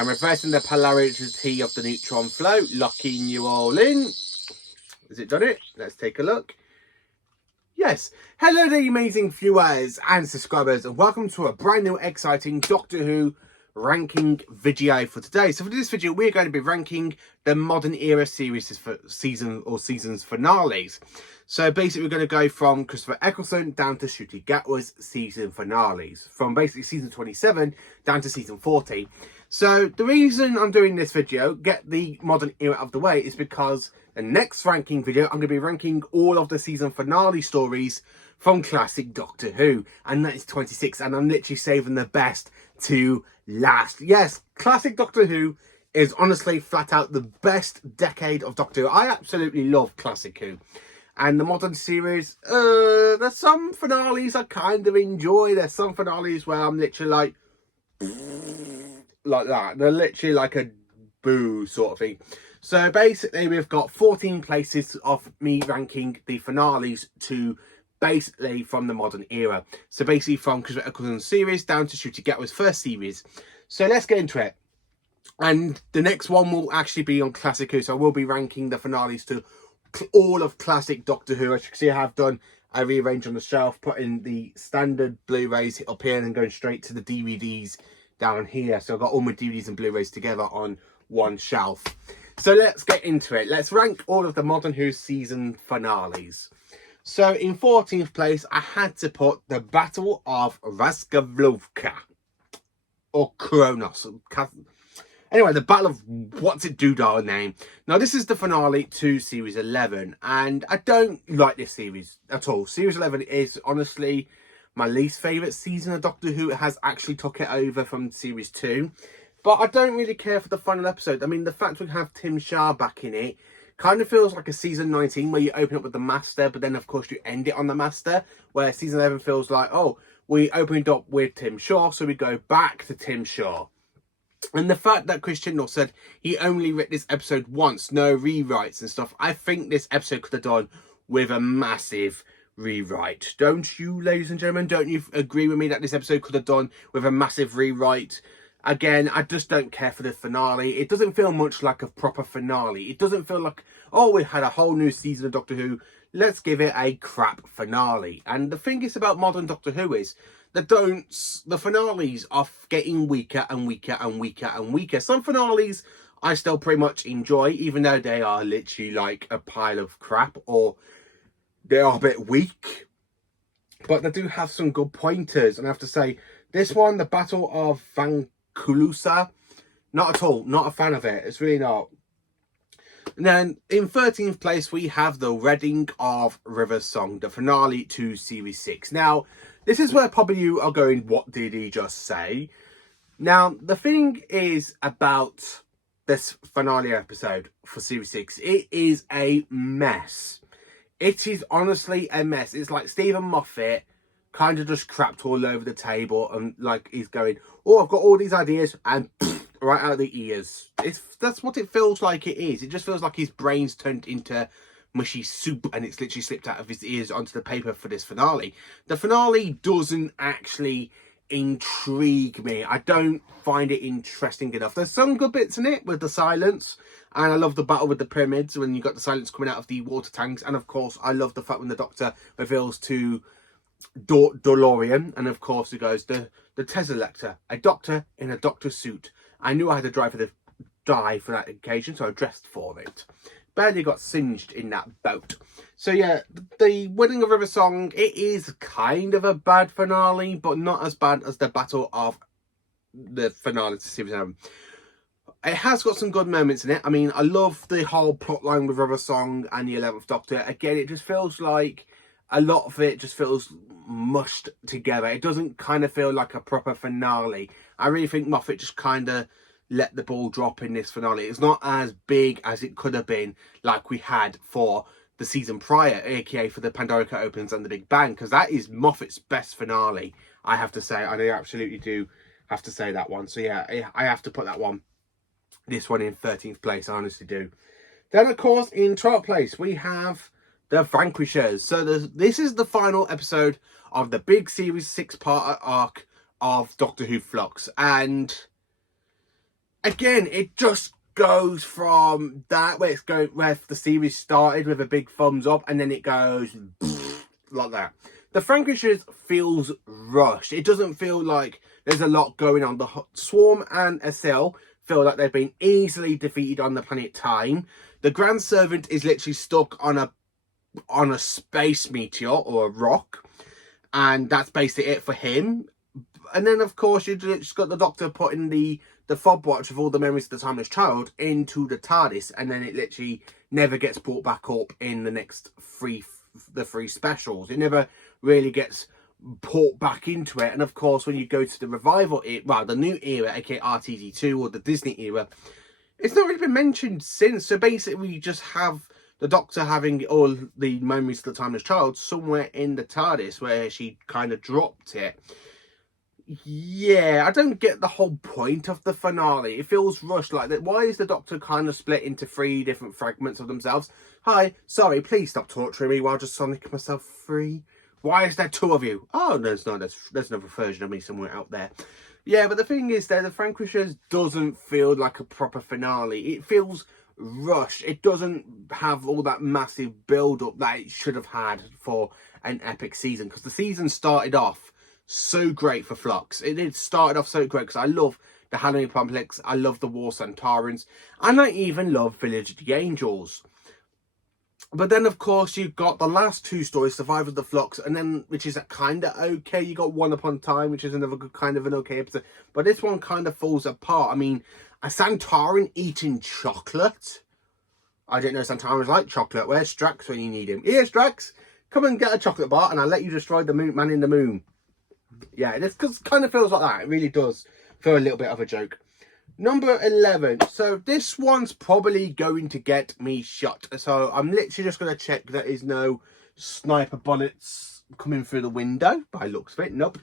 I'm reversing the polarity of the neutron flow, locking you all in. Has it done it? Let's take a look. Yes. Hello there, amazing viewers and subscribers, and welcome to a brand new exciting Doctor Who ranking video for today. So for this video, we're going to be ranking the modern era series for seasons finales. So basically, we're going to go from Christopher Eccleston down to Ncuti Gatwa's season finales, from basically season 27 down to season 40. So the reason I'm doing this video, get the modern era of the way, is because the next ranking video, I'm going to be ranking all of the season finale stories from classic Doctor Who. And that is 26. And I'm literally saving the best to last. Yes, classic Doctor Who is honestly flat out the best decade of Doctor Who. I absolutely love classic Who. And the modern series, there's some finales I kind of enjoy. There's some finales where I'm literally like that. They're literally like a boo sort of thing. So basically, we've got 14 places of me ranking the finales to basically from the modern era. So basically from Christopher Eccleston's series down to Ncuti Gatwa's first series. So let's get into it. And the next one will actually be on Classic Who. So I will be ranking the finales to all of classic Doctor Who. As you can see, I have done a rearrange on the shelf, putting the standard Blu-rays up here and then going straight to the DVDs down here. So I've got all my DVDs and Blu-rays together on one shelf. So let's get into it. Let's rank all of the Modern Who season finales. So in 14th place, I had to put the Battle of Vankuloa or Kronos. Anyway, the Battle of what's it doodah name. Now, this is the finale to Series 11, and I don't like this series at all. Series 11 is honestly my least favourite season of Doctor Who. It has actually took it over from Series 2, but I don't really care for the final episode. I mean, the fact we have Tim Shah back in it kind of feels like a season 19 where you open up with the Master, but then of course you end it on the Master, where season 11 feels like, oh, we opened up with Tim Shaw, so we go back to Tim Shaw. And the fact that Chris Chibnall said he only read this episode once, no rewrites and stuff, I think this episode could have done with a massive rewrite. Don't you, ladies and gentlemen? Don't you agree with me that this episode could have done with a massive rewrite? Again, I just don't care for the finale. It doesn't feel much like a proper finale. It doesn't feel like, oh, we had a whole new season of Doctor Who, let's give it a crap finale. And the thing is about modern Doctor Who is, the finales are getting weaker and weaker and weaker and weaker. Some finales I still pretty much enjoy, even though they are literally like a pile of crap or they are a bit weak. But they do have some good pointers. And I have to say, this one, the Battle of Vankuloa, not at all. Not a fan of it. It's really not. And then in 13th place, we have the Reading of River Song, the finale to Series 6. Now, this is where probably you are going, what did he just say? Now, the thing is about this finale episode for Series 6, it is a mess. It is honestly a mess. It's like Stephen Moffat kind of just crapped all over the table and like he's going, oh, I've got all these ideas and right out of the ears. That's what it feels like it is. It just feels like his brain's turned into mushy soup and it's literally slipped out of his ears onto the paper for this finale. The finale doesn't actually intrigue me. I don't find it interesting enough. There's some good bits in it with the silence, and I love the battle with the pyramids when you got the silence coming out of the water tanks, and of course I love the fact when the Doctor reveals to DeLorean, and of course he goes, the Teselector, a doctor in a doctor's suit. I knew I had to die for that occasion, so I dressed for it. Barely got singed in that boat. So yeah, the Wedding of River Song, it is kind of a bad finale, but not as bad as the Battle of the finale to Series 7. It has got some good moments in it. I mean, I love the whole plotline with River Song and the 11th Doctor. Again, it just feels like a lot of it just feels mushed together. It doesn't kind of feel like a proper finale. I really think Moffat just kind of let the ball drop in this finale. It's not as big as it could have been like we had for the season prior, aka for the Pandorica Opens and the Big Bang, because that is Moffat's best finale, I have to say. And I absolutely do have to say that one. So yeah, I have to put this one in 13th place, I honestly do. Then of course in 12th place we have the Vanquishers. So this is the final episode of the big series 6-part arc of Doctor Who Flux, and again, it just goes from that where the series started with a big thumbs up, and then it goes like that. The Vanquishers feels rushed. It doesn't feel like there's a lot going on. The Swarm and Acel feel like they've been easily defeated on the planet Time. The Grand Servant is literally stuck on a space meteor or a rock, and that's basically it for him. And then, of course, you just got the Doctor putting the fob watch with all the memories of the Timeless Child into the TARDIS, and then it literally never gets brought back up in the next three specials. It never really gets put back into it. And of course, when you go to the revival, the new era, aka RTD2 or the Disney era, it's not really been mentioned since. So basically, we just have the Doctor having all the memories of the Timeless Child somewhere in the TARDIS where she kind of dropped it. Yeah, I don't get the whole point of the finale. It feels rushed like that. Why is the Doctor kind of split into 3 different fragments of themselves? Hi, sorry, please stop torturing me while I just sonic myself free. Why is there 2 of you? Oh, there's another version of me somewhere out there. Yeah, but the thing is that the Vanquishers doesn't feel like a proper finale. It feels rushed. It doesn't have all that massive build-up that it should have had for an epic season. Because the season started off so great for Flux. It started off so great because I love the Halloween Complex, I love the War Santarans, and I even love Village of the Angels. But then, of course, you've got the last 2 stories, Survival of the Flux, and then, which is a kind of okay. You got One Upon a Time, which is another good kind of an okay episode. But this one kind of falls apart. I mean, a Santaran eating chocolate? I didn't know Santarans like chocolate. Where's Strax when you need him? Here, Strax, come and get a chocolate bar, and I'll let you destroy the man in the moon. Yeah, this kind of feels like that. It really does feel a little bit of a joke. Number 11. So this one's probably going to get me shot. So I'm literally just going to check there is no sniper bullets coming through the window. By looks of it, nope.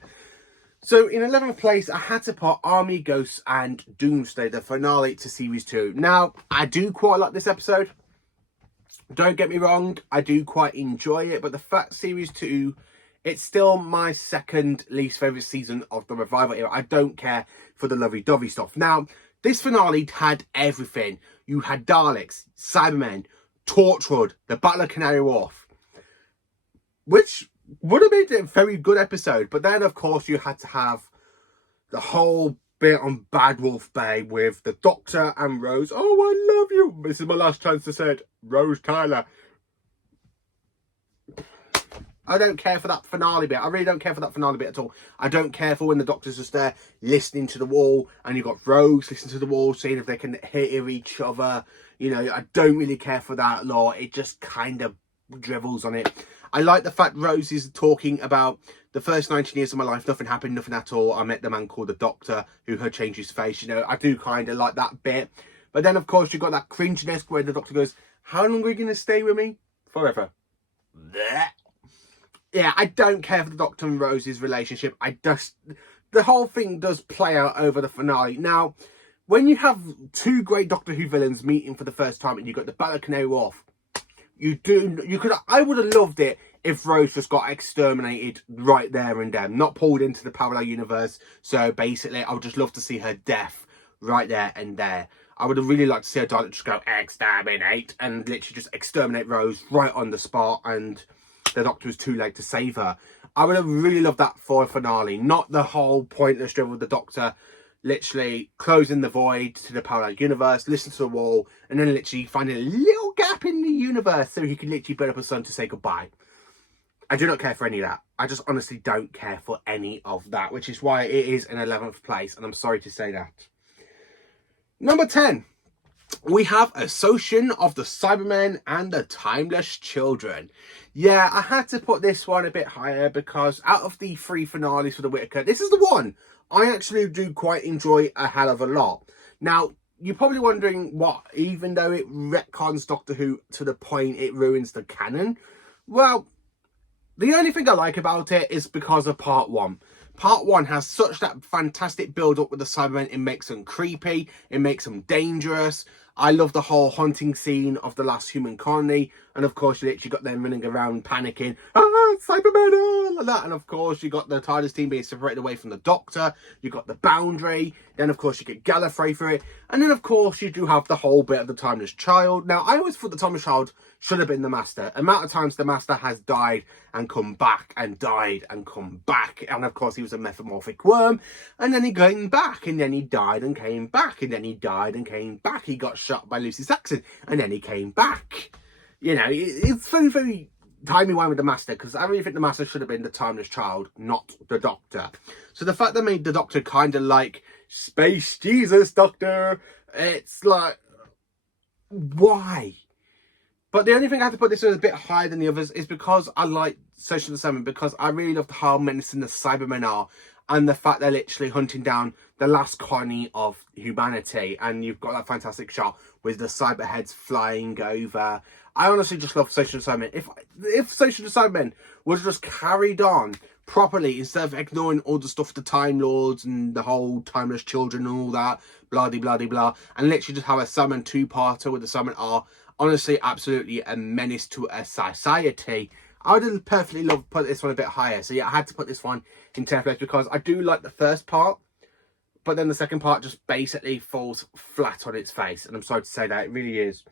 So in 11th place, I had to put Army Ghosts and Doomsday, the finale to Series 2. Now, I do quite like this episode. Don't get me wrong, I do quite enjoy it. But the fact Series 2... it's still my second least favourite season of the revival era. I don't care for the lovey-dovey stuff. Now, this finale had everything. You had Daleks, Cybermen, Torchwood, the Battle of Canary Wharf, which would have made it a very good episode. But then, of course, you had to have the whole bit on Bad Wolf Bay with the Doctor and Rose. Oh, I love you. This is my last chance to say it. Rose Tyler. I don't care for that finale bit. I really don't care for that finale bit at all. I don't care for when the Doctor's just there listening to the wall and you've got Rose listening to the wall, seeing if they can hear each other. You know, I don't really care for that law. It just kind of dribbles on it. I like the fact Rose is talking about the first 19 years of my life, nothing happened, nothing at all. I met the man called the Doctor who had changed his face. You know, I do kind of like that bit. But then, of course, you've got that cringiness where the Doctor goes, how long are you going to stay with me? Forever. Blech. Yeah, I don't care for the Doctor and Rose's relationship. The whole thing does play out over the finale. Now, when you have 2 great Doctor Who villains meeting for the first time and you've got the Battle of Canary Wharf, I would have loved it if Rose just got exterminated right there and then, not pulled into the parallel universe. So basically, I would just love to see her death right there and there. I would have really liked to see a Dalek just go exterminate and literally just exterminate Rose right on the spot, and the Doctor was too late to save her. I would have really loved that for a finale, not the whole pointless drill with the Doctor literally closing the void to the parallel universe, listen to the wall, and then literally finding a little gap in the universe so he could literally burn up a sun to say goodbye. I do not care for any of that. I just honestly don't care for any of that, which is why it is in 11th place, and I'm sorry to say that. Number 10. We have Association of the Cybermen and the Timeless Children. Yeah, I had to put this one a bit higher because out of the 3 finales for the Whittaker, this is the one I actually do quite enjoy a hell of a lot. Now, you're probably wondering what, even though it retcons Doctor Who to the point it ruins the canon? Well, the only thing I like about it is because of part 1. Part 1 has such that fantastic build-up with the Cybermen. It makes them creepy. It makes them dangerous. I love the whole hunting scene of the last human colony. And of course, you literally got them running around panicking. Ah, Cybermen! Ah, all of that. And of course, you got the TARDIS team being separated away from the Doctor. You got the Boundary. Then, of course, you get Gallifrey for it. And then, of course, you do have the whole bit of the Timeless Child. Now, I always thought the Timeless Child should have been the Master. Amount of times the Master has died and come back and died and come back. And, of course, he was a metamorphic worm. And then he came back. And then he died and came back. And then he died and came back. He got shot by Lucy Saxon. And then he came back. You know, it's very, very timey-wimey with the Master, because I really think the Master should have been the Timeless Child, not the Doctor. So the fact they made the Doctor kind of like Space Jesus Doctor, it's like, why? But the only thing I have to put this a bit higher than the others is because I like Social Summon, because I really love how menacing the Cybermen are, and the fact they're literally hunting down the last colony of humanity. And you've got that fantastic shot with the Cyberheads flying over. I honestly just love Social Summon. If Social Summon was just carried on properly, instead of ignoring all the stuff, the Time Lords and the whole Timeless Children and all that, blah, blah, blah, blah, and literally just have a Summon two-parter with the Summon are honestly absolutely a menace to a society, I would have perfectly loved to put this one a bit higher. So yeah, I had to put this one in 10th place because I do like the first part, but then the second part just basically falls flat on its face. And I'm sorry to say that, it really is.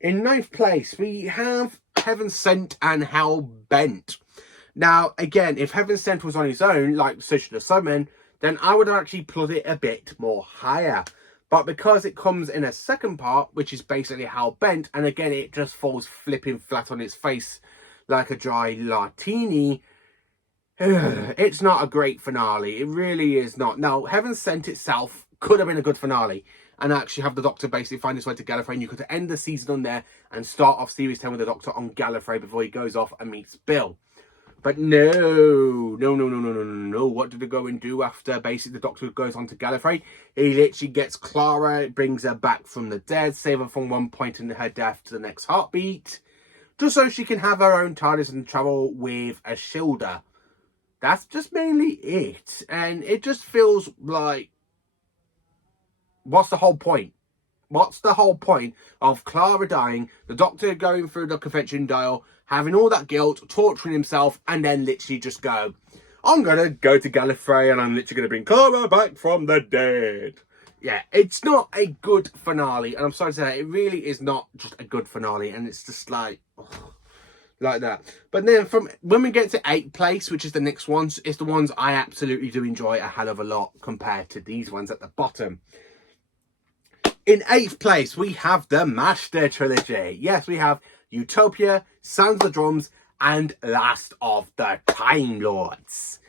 In 9th place, we have Heaven Sent and Hell Bent. Now, again, if Heaven Sent was on its own, like Social Summon, then I would actually put it a bit more higher. But because it comes in a second part, which is basically Hell Bent, and again, it just falls flipping flat on its face like a dry martini, it's not a great finale. It really is not. Now, Heaven Sent itself could have been a good finale and actually have the Doctor basically find his way to Gallifrey, and you could end the season on there and start off Series 10 with the Doctor on Gallifrey before he goes off and meets Bill. But no. What did they go and do after basically the Doctor goes on to Gallifrey? He literally gets Clara, brings her back from the dead, save her from one point in her death to the next heartbeat, just so she can have her own TARDIS and travel with a Shilda. That's just mainly it. And it just feels like, what's the whole point? What's the whole point of Clara dying, the Doctor going through the convention dial, having all that guilt, torturing himself, and then literally just go, I'm going to go to Gallifrey and I'm literally going to bring Clara back from the dead. Yeah, it's not a good finale. And I'm sorry to say that, it really is not just a good finale. And it's just like, like that. But then from when we get to 8th place, which is the next ones, it's the ones I absolutely do enjoy a hell of a lot compared to these ones at the bottom. In 8th place, we have the Master Trilogy. Yes, we have Utopia, Sounds of the Drums, and Last of the Time Lords.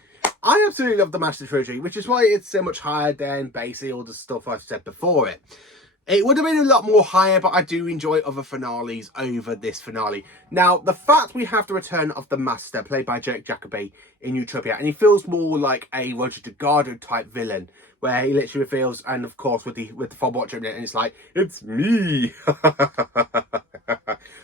I absolutely love the Master Trilogy, which is why it's so much higher than basically all the stuff I've said before it. It would have been a lot more higher, but I do enjoy other finales over this finale. Now, the fact we have the return of the Master, played by Jake Jacobi in Utopia, and he feels more like a Roger Delgado type villain, where he literally reveals, and of course with the fob watcher in it, and it's like, it's me.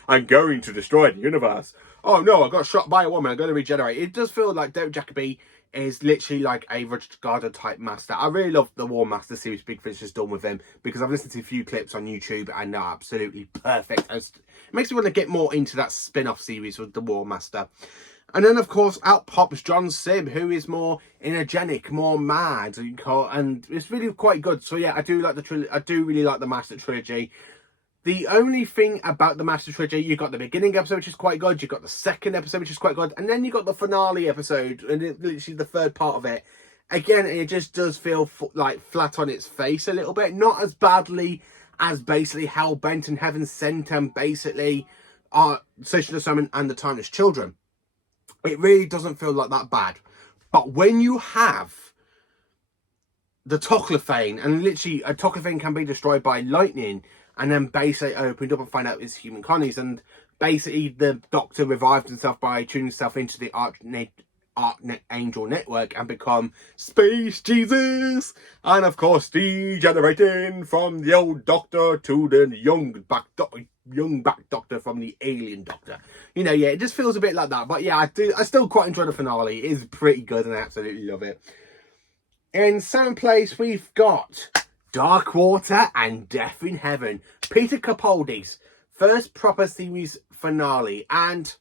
I'm going to destroy the universe. Oh no, I got shot by a woman, I'm going to regenerate. It does feel like David Jacobi is literally like a Roger Delgado type master. I really love the War Master series Big Finish has done with him, because I've listened to a few clips on YouTube and they're absolutely perfect. It makes me want to get more into that spin-off series with the War Master. And then, of course, out pops John Simm, who is more energetic, more mad, and it's really quite good. So yeah, I do really like the Master Trilogy. The only thing about the Master Trilogy, you've got the beginning episode, which is quite good. You've got the second episode, which is quite good. And then you've got the finale episode, and it's literally the third part of it. Again, it just does feel like flat on its face a little bit. Not as badly as basically Hell Bent and Heaven Sent and basically Social Summon and the Timeless Children. It really doesn't feel like that bad. But when you have the Toclafane, and literally a Toclafane can be destroyed by lightning, and then basically opened up and find out it's human colonies, and basically the Doctor revived himself by tuning himself into the Archangel network and become Space Jesus, and of course degenerating from the old Doctor to the young back Doctor from the alien Doctor. You know, yeah, it just feels a bit like that. But yeah, I still quite enjoy the finale. It is pretty good and I absolutely love it. In 7th place, we've got Dark Water and Death in Heaven, Peter Capaldi's first proper series finale. And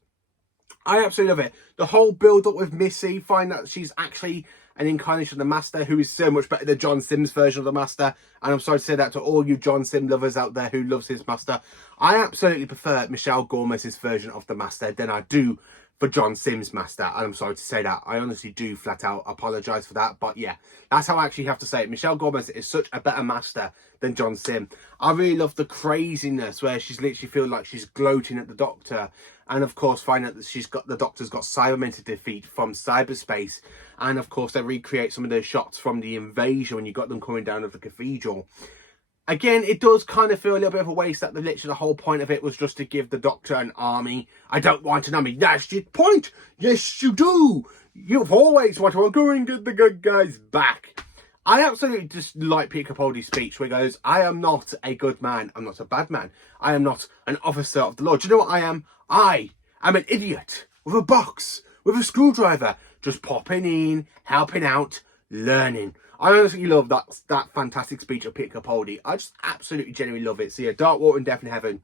I absolutely love it. The whole build up with Missy, find that she's actually an incarnation of the Master, who is so much better than John Simm's version of the Master. And I'm sorry to say that to all you John Sim lovers out there who loves his Master. I absolutely prefer Michelle Gomez's version of the Master than I do for John Simm's Master. And I'm sorry to say that. I honestly do flat out apologise for that. But yeah, that's how I actually have to say it. Michelle Gomez is such a better Master than John Sim. I really love the craziness where she's literally feel like she's gloating at the Doctor. And of course, find out that the Doctor's got Cybermen to defeat from cyberspace. And of course, they recreate some of those shots from the invasion when you got them coming down of the cathedral. Again, it does kind of feel a little bit of a waste that literally the whole point of it was just to give the Doctor an army. I don't want an army. That's your point. Yes, you do. You've always wanted to go and get the good guys back. I absolutely just like Peter Capaldi's speech where he goes, I am not a good man. I'm not a bad man. I am not an officer of the law. Do you know what I am? I am an idiot with a box, with a screwdriver, just popping in, helping out, learning. I honestly love that fantastic speech of Peter Capaldi. I just absolutely genuinely love it. So yeah, Dark Water and Death in Heaven.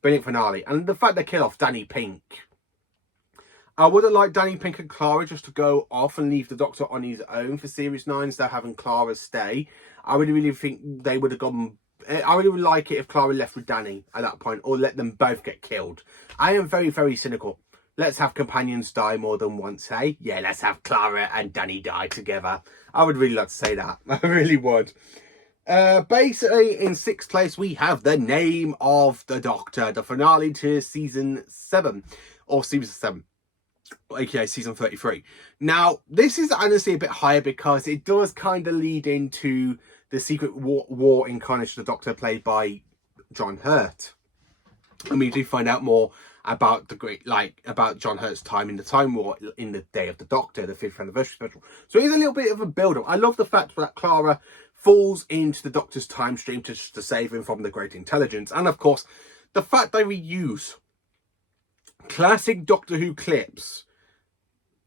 Brilliant finale. And the fact they kill off Danny Pink. I would have liked Danny Pink and Clara just to go off and leave the Doctor on his own for Series 9 instead of having Clara stay. I really think they would have gone... I really would like it if Clara left with Danny at that point, or let them both get killed. I am very, very cynical. Let's have companions die more than once, hey? Yeah, let's have Clara and Danny die together. I would really like to say that. I really would. Basically, in 6th place, we have The Name of the Doctor, the finale to Season 7, or Season 7. aka season 33. Now, this is honestly a bit higher because it does kind of lead into the secret war incarnation of the Doctor played by John Hurt. And we do find out more about about John Hurt's time in the Time War in the Day of the Doctor, the 5th anniversary special. So it's a little bit of a build-up. I love the fact that Clara falls into the Doctor's time stream to save him from the Great Intelligence. And of course, the fact they reuse classic Doctor Who clips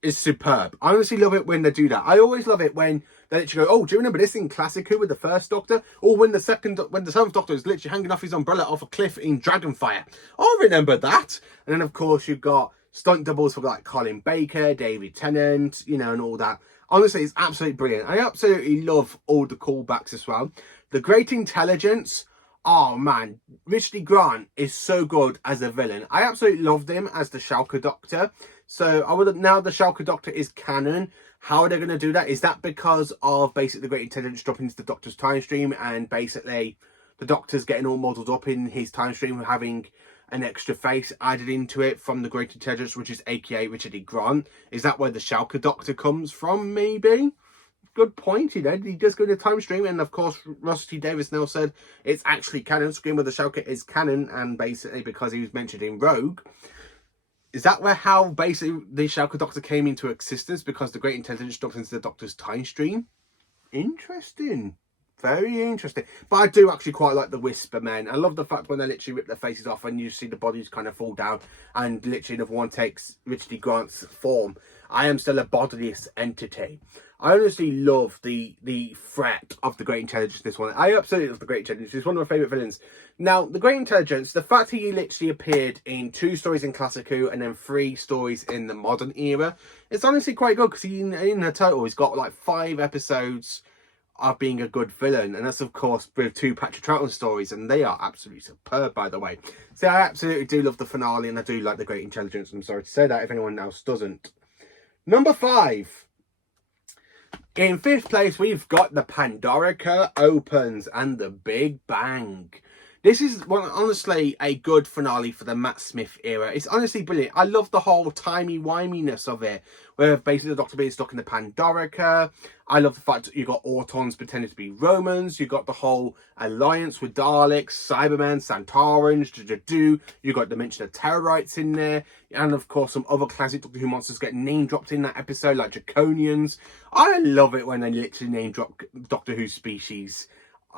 is superb. I honestly love it when they do that. I always love it when they literally go, oh, do you remember this in Classic Who with the first Doctor? Or when the 7th Doctor is literally hanging off his umbrella off a cliff in Dragonfire. I remember that. And then, of course, you've got stunt doubles for like Colin Baker, David Tennant, you know, and all that. Honestly, it's absolutely brilliant. I absolutely love all the callbacks as well. The Great Intelligence. Oh man, Richard E. Grant is so good as a villain. I absolutely loved him as the Schalke Doctor. So now the Schalke Doctor is canon. How are they going to do that? Is that because of basically the Great Intelligence dropping into the Doctor's time stream and basically the Doctor's getting all modelled up in his time stream, having an extra face added into it from the Great Intelligence, which is aka Richard E. Grant? Is that where the Schalke Doctor comes from, maybe? Good point, you know. He does go to time stream, and of course Russell T Davies now said it's actually canon. Scream with the Schalke is canon, and basically because he was mentioned in Rogue. Is that how basically the Schalke Doctor came into existence, because the Great Intelligence dropped into the Doctor's time stream? Interesting. Very interesting. But I do actually quite like the Whisper Men. I love the fact when they literally rip their faces off and you see the bodies kind of fall down and literally another one takes Richard E. Grant's form. I am still a bodiless entity. I honestly love the threat of the Great Intelligence in this one. I absolutely love the Great Intelligence. He's one of my favourite villains. Now, the Great Intelligence, the fact he literally appeared in 2 stories in Classic Who and then 3 stories in the modern era, it's honestly quite good because in a total he's got like 5 episodes of being a good villain, and that's of course with 2 Patrick Troughton stories, and they are absolutely superb, by the way. So I absolutely do love the finale, and I do like the Great Intelligence. I'm sorry to say that if anyone else doesn't. Number 5. In 5th place, we've got the Pandorica Opens and the Big Bang. This is honestly a good finale for the Matt Smith era. It's honestly brilliant. I love the whole timey-wiminess of it, where basically the Doctor being stuck in the Pandorica. I love the fact that you got Autons pretending to be Romans. You got the whole alliance with Daleks, Cyberman, Santarans, you got the mention of Terrorites in there. And of course, some other classic Doctor Who monsters get name dropped in that episode, like Draconians. I love it when they literally name drop Doctor Who species.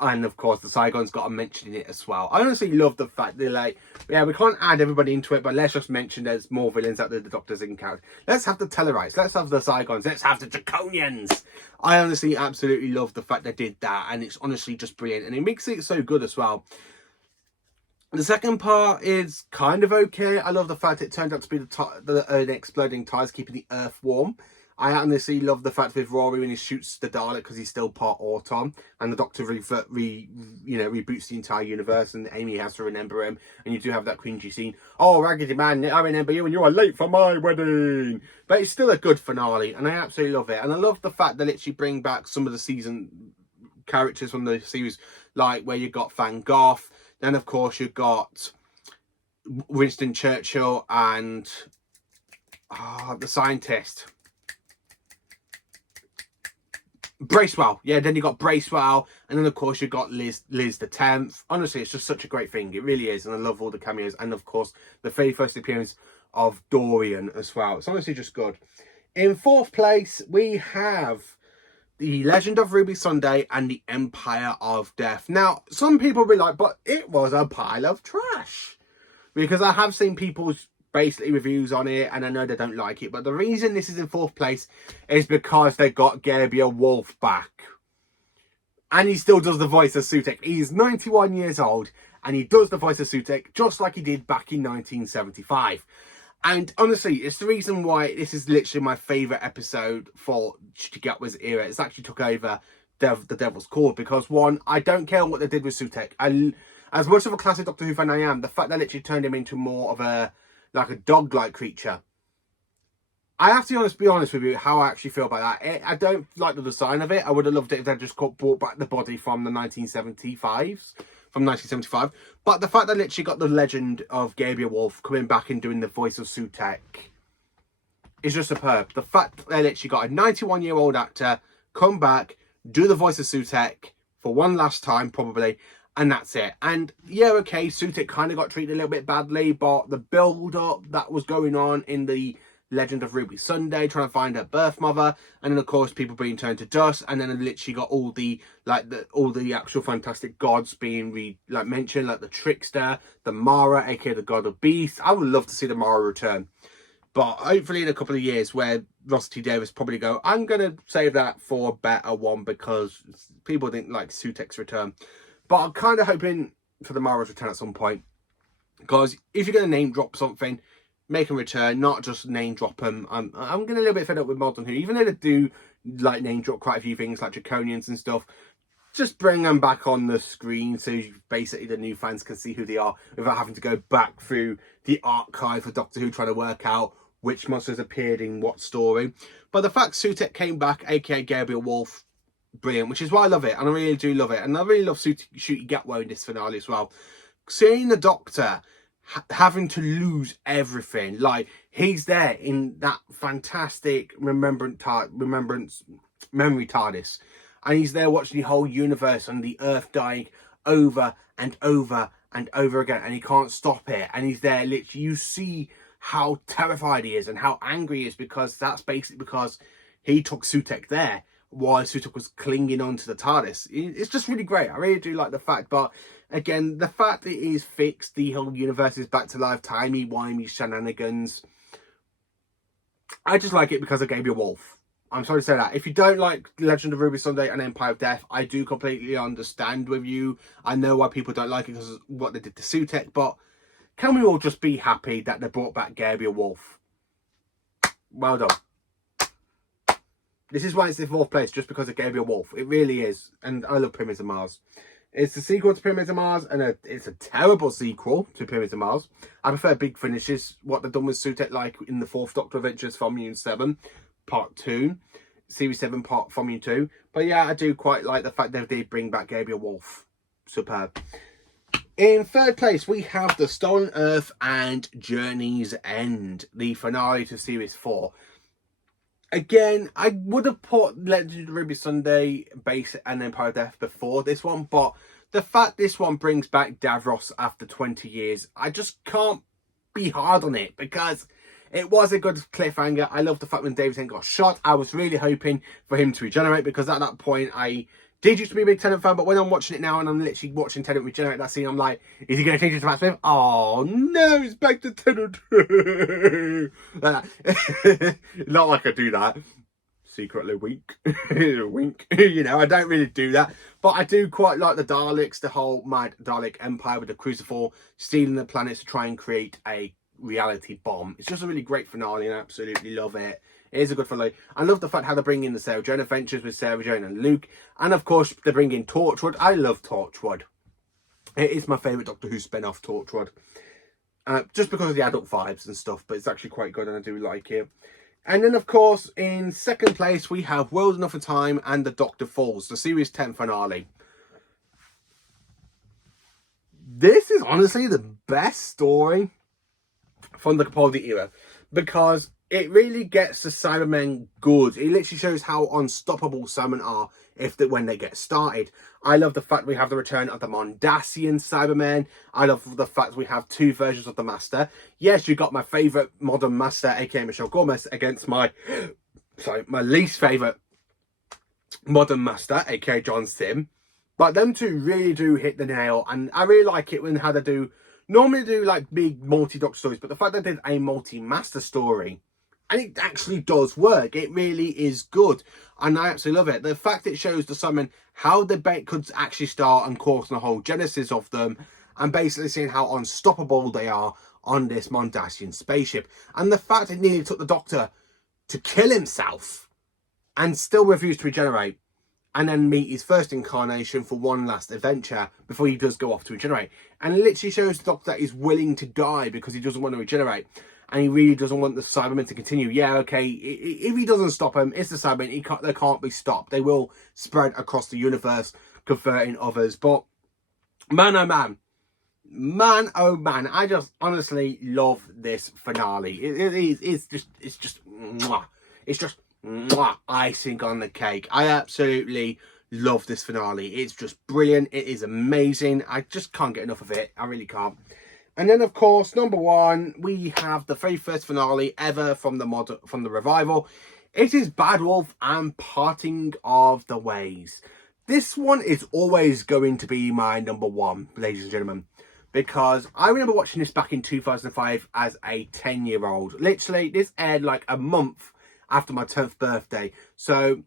And of course, the Saigon's got a mention in it as well. I honestly love the fact they're like, yeah, we can't add everybody into it, but let's just mention there's more villains out there the Doctor's encountered. Let's have the Tellarites, let's have the Saigons, let's have the Draconians. I honestly absolutely love the fact they did that, and it's honestly just brilliant. And it makes it so good as well. The second part is kind of okay. I love the fact it turned out to be the exploding tires keeping the Earth warm. I honestly love the fact with Rory when he shoots the Dalek because he's still part Auton, and the Doctor reboots the entire universe, and Amy has to remember him, and you do have that cringy scene. Oh, Raggedy Man, I remember you, and you are late for my wedding. But it's still a good finale, and I absolutely love it. And I love the fact that literally bring back some of the season characters from the series, like where you got Van Gogh. Then, of course, you've got Winston Churchill and the scientist. Bracewell. Yeah, then you got Bracewell. And then, of course, you've got Liz the 10th. Honestly, it's just such a great thing. It really is. And I love all the cameos. And, of course, the very first appearance of Dorian as well. It's honestly just good. In fourth place, we have The Legend of Ruby Sunday and The Empire of Death. Now, some people will be like, but it was a pile of trash. Because I have seen people's basically reviews on it, and I know they don't like it. But the reason this is in fourth place is because they got Gabriel Wolf back. And he still does the voice of Sutekh. He's 91 years old, and he does the voice of Sutekh just like he did back in 1975. And honestly, it's the reason why this is literally my favourite episode for Chigatwa's era. It's actually took over The Devil's Cord because, one, I don't care what they did with Sutekh. As much of a classic Doctor Who fan I am, the fact they literally turned him into more of a dog-like creature. I have to be honest with you how I actually feel about that. I don't like the design of it. I would have loved it if they just brought back the body from the 1975s. But the fact that literally got the legend of Gabriel Wolf coming back and doing the voice of Sutekh is just superb. The fact that they literally got a 91-year-old actor come back, do the voice of Sutekh for one last time probably, and that's it. And yeah, okay, Sutekh kind of got treated a little bit badly, but the build-up that was going on in the Legend of Ruby Sunday, trying to find her birth mother, and then of course people being turned to dust, and then I literally got all the actual fantastic gods being mentioned, like the Trickster, the Mara, aka the God of Beasts. I would love to see the Mara return, but hopefully in a couple of years where Russell T Davies probably go, I'm gonna save that for a better one because people didn't like Sutekh's return. But I'm kind of hoping for the Mara's return at some point, because if you're gonna name drop something, make them return, not just name drop them. I'm getting a little bit fed up with Modern Who, even though they do like name drop quite a few things like Draconians and stuff. Just bring them back on the screen so basically the new fans can see who they are without having to go back through the archive of Doctor Who trying to work out which monsters appeared in what story. But the fact Sutekh came back, aka Gabriel Wolf, brilliant, which is why I love it, and I really do love it. And I really love Ncuti Gatwa in this finale as well. Seeing the Doctor having to lose everything, like he's there in that fantastic memory TARDIS, and he's there watching the whole universe and the Earth dying over and over and over again, and he can't stop it, and he's there literally, you see how terrified he is and how angry he is, because that's basically because he took Sutekh there while Sutekh was clinging on to the TARDIS. It's just really great. I really do like the fact, but again, the fact that it is fixed, the whole universe is back to life, timey-wimey shenanigans. I just like it because of Gabriel Wolf. I'm sorry to say that. If you don't like Legend of Ruby Sunday and Empire of Death, I do completely understand with you. I know why people don't like it because of what they did to Sutekh, but can we all just be happy that they brought back Gabriel Wolf? Well done. This is why it's in fourth place, just because of Gabriel Wolf. It really is. And I love Pyramids of Mars. It's the sequel to Pyramids of Mars, and it's a terrible sequel to Pyramids of Mars. I prefer Big Finishes, what they've done with Sutekh, like in the Fourth Doctor Adventures Volume 7, Part 2. Series 7, Volume 2. But yeah, I do quite like the fact that they did bring back Gabriel Wolf. Superb. In third place, we have The Stolen Earth and Journey's End, the finale to Series 4. Again, I would have put Legend of Ruby Sunday, Base and Empire of Death before this one, but the fact this one brings back Davros after 20 years, I just can't be hard on it because it was a good cliffhanger. I love the fact when David Tennant got shot, I was really hoping for him to regenerate, because at that point I did used to be a big Tennant fan, but when I'm watching it now and I'm literally watching Tennant regenerate that scene, I'm like, is he going to change it to Matt Smith? Oh no, it's back to Tennant. Not like I do that. secretly wink, wink. You know, I don't really do that, but I do quite like the Daleks, the whole mad Dalek empire with the Crucible stealing the planets to try and create a reality bomb. It's just a really great finale, and I absolutely love it. It is a good finale. I love the fact how they bring in the Sarah Jane adventures with Sarah Jane and Luke, and of course they bring in Torchwood. I love Torchwood. It is my favourite Doctor Who spin-off, Torchwood. Just because of the adult vibes and stuff, but it's actually quite good and I do like it. And then, of course, in second place, we have World Enough of Time and The Doctor Falls, the Series 10 finale. This is honestly the best story from the Capaldi era, because it really gets the Cybermen good. It literally shows how unstoppable Cybermen are when they get started. I love the fact we have the return of the Mondasian Cybermen. I love the fact we have two versions of the Master. Yes, you got my favourite modern Master, aka Michelle Gomez, against my least favourite modern Master, aka John Sim. But them two really do hit the nail, and I really like it when how they normally do like big multi-Doctor stories, but the fact they did a multi-Master story, and it actually does work. It really is good. And I absolutely love it. The fact it shows the Cybermen how the debate could actually start and cause the whole genesis of them. And basically seeing how unstoppable they are on this Mondasian spaceship. And the fact it nearly took the Doctor to kill himself and still refuse to regenerate. And then meet his first incarnation for one last adventure before he does go off to regenerate. And it literally shows the Doctor that he's willing to die because he doesn't want to regenerate. And he really doesn't want the Cybermen to continue. Yeah, okay, if he doesn't stop them, it's the Cybermen. They can't be stopped. They will spread across the universe, converting others. But, man, oh man. Man, oh man. I just honestly love this finale. It's just, mwah. It's just, mwah, icing on the cake. I absolutely love this finale. It's just brilliant. It is amazing. I just can't get enough of it. I really can't. And then, of course, number one, we have the very first finale ever from the revival. It is Bad Wolf and Parting of the Ways. This one is always going to be my number one, ladies and gentlemen, because I remember watching this back in 2005 as a 10-year-old. Literally, this aired like a month after my 10th birthday. So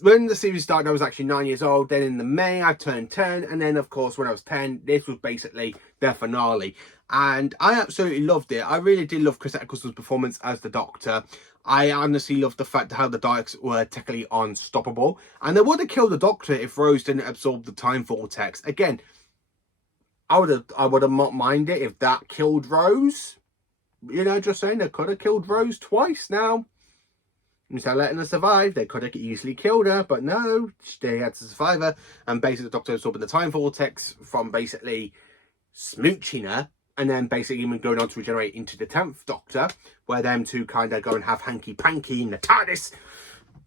when the series started, I was actually 9 years old. Then in the May, I turned 10. And then, of course, when I was 10, this was basically their finale. And I absolutely loved it. I really did love Chris Eccleston's performance as the Doctor. I honestly loved the fact how the Daleks were technically unstoppable. And they would have killed the Doctor if Rose didn't absorb the time vortex. Again, I would have not minded if that killed Rose. You know, just saying, they could have killed Rose twice now. Instead of letting her survive, they could have easily killed her, but no, they had to survive her. And basically the Doctor absorbing the time vortex from basically smooching her, and then basically even going on to regenerate into the 10th Doctor, where them two kind of go and have hanky-panky in the TARDIS.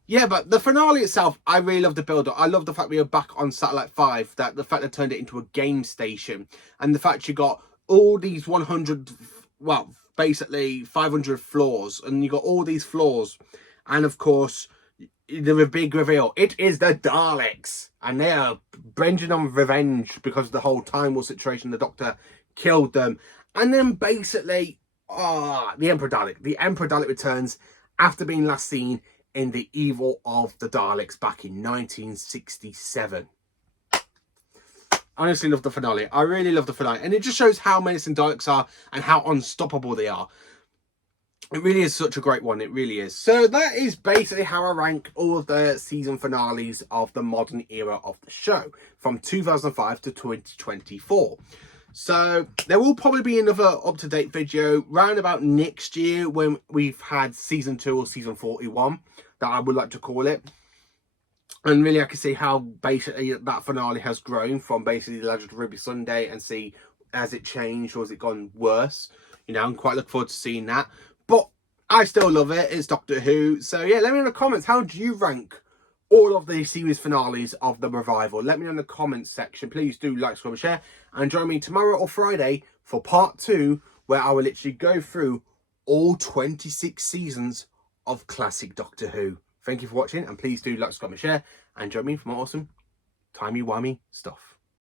Yeah, but the finale itself, I really love the build-up. I love the fact we are back on Satellite 5, that the fact they turned it into a game station, and the fact you got all these 100, well, basically 500 floors, and you got all these floors. And of course, the big reveal, it is the Daleks. And they are bringing on revenge because of the whole Time War situation. The Doctor killed them. And then basically, the Emperor Dalek. The Emperor Dalek returns after being last seen in The Evil of the Daleks back in 1967. I honestly love the finale. I really love the finale. And it just shows how menacing Daleks are and how unstoppable they are. It really is such a great one. It really is. So that is basically how I rank all of the season finales of the modern era of the show from 2005 to 2024. So there will probably be another up-to-date video round about next year when we've had season 2 or season 41 that I would like to call it. And really I can see how basically that finale has grown from basically the Legend of Ruby Sunday, and see has it changed or has it gone worse. You know, I'm quite looking forward to seeing that. But I still love it. It's Doctor Who. So yeah, let me know in the comments, how do you rank all of the series finales of the revival? Let me know in the comments section. Please do like, subscribe, and share. And join me tomorrow or Friday for part 2, where I will literally go through all 26 seasons of classic Doctor Who. Thank you for watching, and please do like, subscribe, and share. And join me for more awesome timey-wimey stuff.